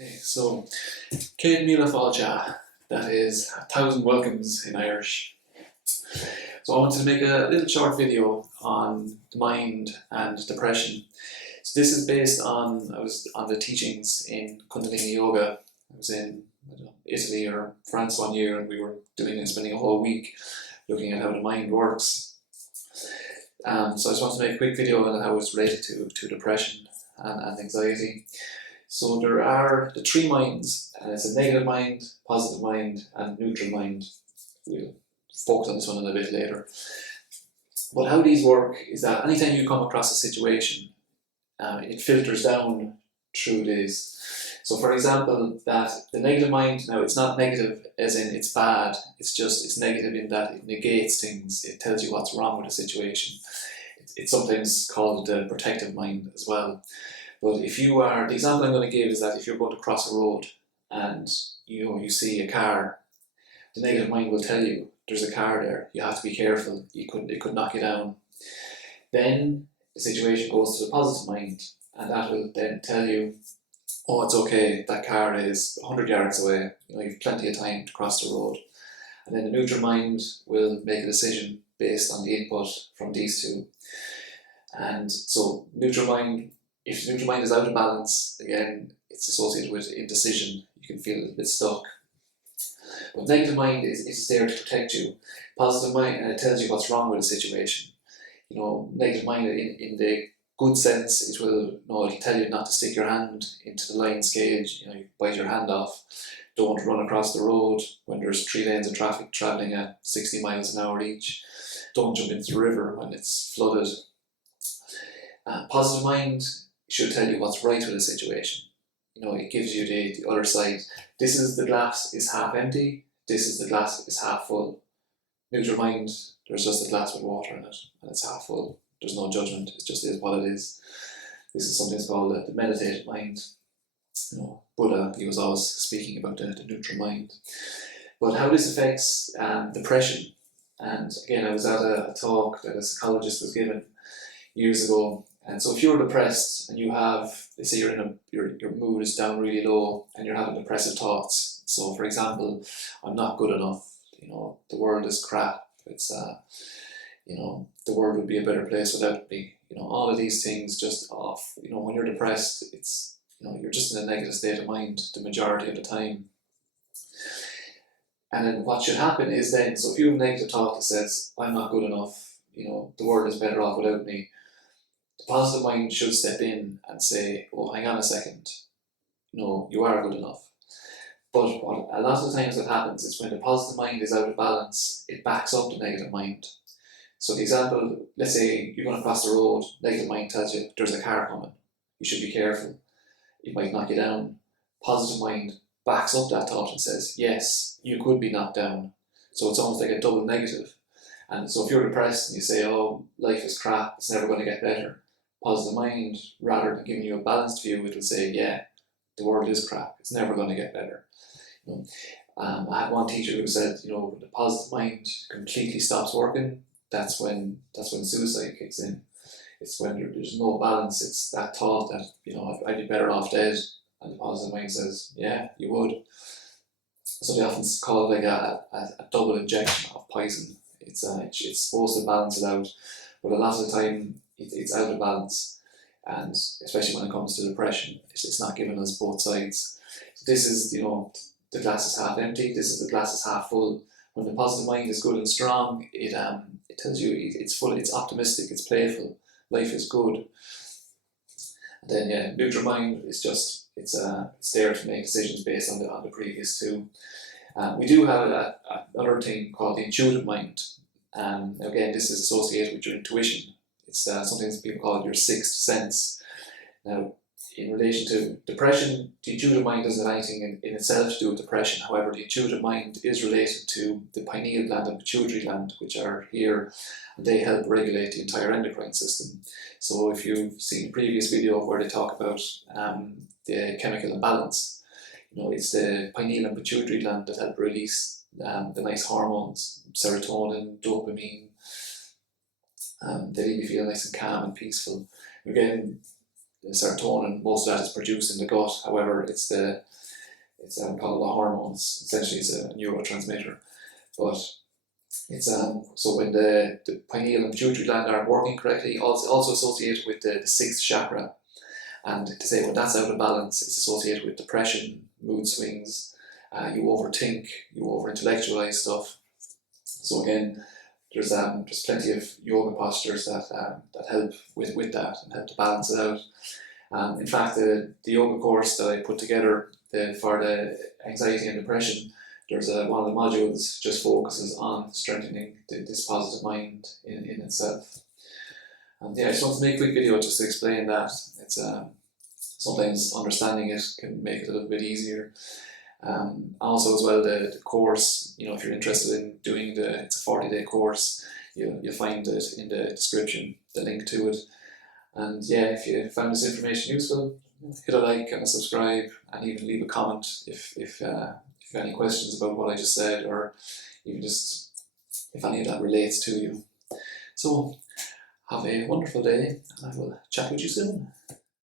Okay, so Céad Míle Fáilte, that is 1,000 welcomes in Irish. So I wanted to make a little short video on the mind and depression. So this is based on, I was on the teachings in Kundalini Yoga. I was in Italy or France one year, and we were spending a whole week looking at how the mind works. So I just wanted to make a quick video on how it's related to depression and anxiety. So there are the three minds, and it's a negative mind, positive mind, and neutral mind. We'll focus on this one a bit later. But how these work is that anytime you come across a situation, it filters down through this. So for example, that the negative mind, now it's not negative as in it's bad, it's negative in that it negates things, it tells you what's wrong with the situation. It's sometimes called the protective mind as well. But if you are, the example I'm going to give is that if you're going to cross a road and you see a car, the negative mind will tell you there's a car there, you have to be careful, it could knock you down. Then the situation goes to the positive mind, and that will then tell you, oh, it's okay, that car is 100 yards away, you've plenty of time to cross the road. And then the neutral mind will make a decision based on the input from these two. And so neutral mind, if the neutral mind is out of balance, again, it's associated with indecision. You can feel a bit stuck. But negative mind is there to protect you. Positive mind, and it tells you what's wrong with a situation. Negative mind in the good sense, it'll tell you not to stick your hand into the lion's cage. You bite your hand off. Don't run across the road when there's 3 lanes of traffic travelling at 60 miles an hour each. Don't jump into the river when it's flooded. Positive mind should tell you what's right with a situation. It gives you the other side. This is the glass is half empty. This is the glass is half full. Neutral mind, there's just a glass with water in it, and it's half full. There's no judgment. It just is what it is. This is something called the meditative mind. Buddha, he was always speaking about the neutral mind. But how this affects depression, and again, I was at a talk that a psychologist was given years ago. And so if you're depressed and you have, they say your mood is down really low and you're having depressive thoughts. So for example, I'm not good enough, the world is crap, it's the world would be a better place without me. All of these things just off. When you're depressed, it's, you're just in a negative state of mind the majority of the time. And then what should happen is then, so if you have a negative thought that says, I'm not good enough, the world is better off without me, the positive mind should step in and say, oh, hang on a second, no, you are good enough. But what a lot of the times that happens is when the positive mind is out of balance, it backs up the negative mind. So the example, let's say you're going to cross the road, negative mind tells you there's a car coming, you should be careful, it might knock you down. Positive mind backs up that thought and says, yes, you could be knocked down. So it's almost like a double negative. And so if you're depressed and you say, oh, life is crap, it's never going to get better, positive mind, rather than giving you a balanced view, it will say, yeah, the world is crap, it's never going to get better. I had one teacher who said, when the positive mind completely stops working, that's when suicide kicks in. It's when there's no balance. It's that thought that, I'd be better off dead, and the positive mind says, yeah, you would. So they often call it like a double injection of poison. It's supposed to balance it out, but a lot of the time it's out of balance, and especially when it comes to depression, it's not giving us both sides. So this is, the glass is half empty, this is the glass is half full. When the positive mind is good and strong, it tells you it's full, it's optimistic, it's playful, life is good. And then neutral mind is just it's there to make decisions based on the previous two. We do have another thing called the intuitive mind. Again, this is associated with your intuition. It's something that people call your sixth sense. Now, in relation to depression, the intuitive mind doesn't have anything in itself to do with depression. However, the intuitive mind is related to the pineal gland and pituitary gland, which are here, and they help regulate the entire endocrine system. So if you've seen the previous video where they talk about the chemical imbalance, it's the pineal and pituitary gland that help release the nice hormones, serotonin, dopamine. They leave you feel nice and calm and peaceful. Again, serotonin, most of that is produced in the gut. However, it's we call it a hormone. Essentially, it's a neurotransmitter. But it's so when the pineal and pituitary gland aren't working correctly, also associated with the sixth chakra. And to say when that's out of balance, it's associated with depression, mood swings. You overthink, you over-intellectualize stuff. So again, there's plenty of yoga postures that help with that and help to balance it out. In fact, the yoga course that I put together for the anxiety and depression, there's one of the modules just focuses on strengthening this positive mind in itself. And yeah, I just want to make a quick video just to explain that. It's sometimes understanding it can make it a little bit easier. Also as well, the course, if you're interested in doing it's a 40-day course, you'll find it in the description, the link to it. And yeah, if you found this information useful, hit a like and a subscribe, and even leave a comment if you have any questions about what I just said, or even just if any of that relates to you. So have a wonderful day, and I will chat with you soon.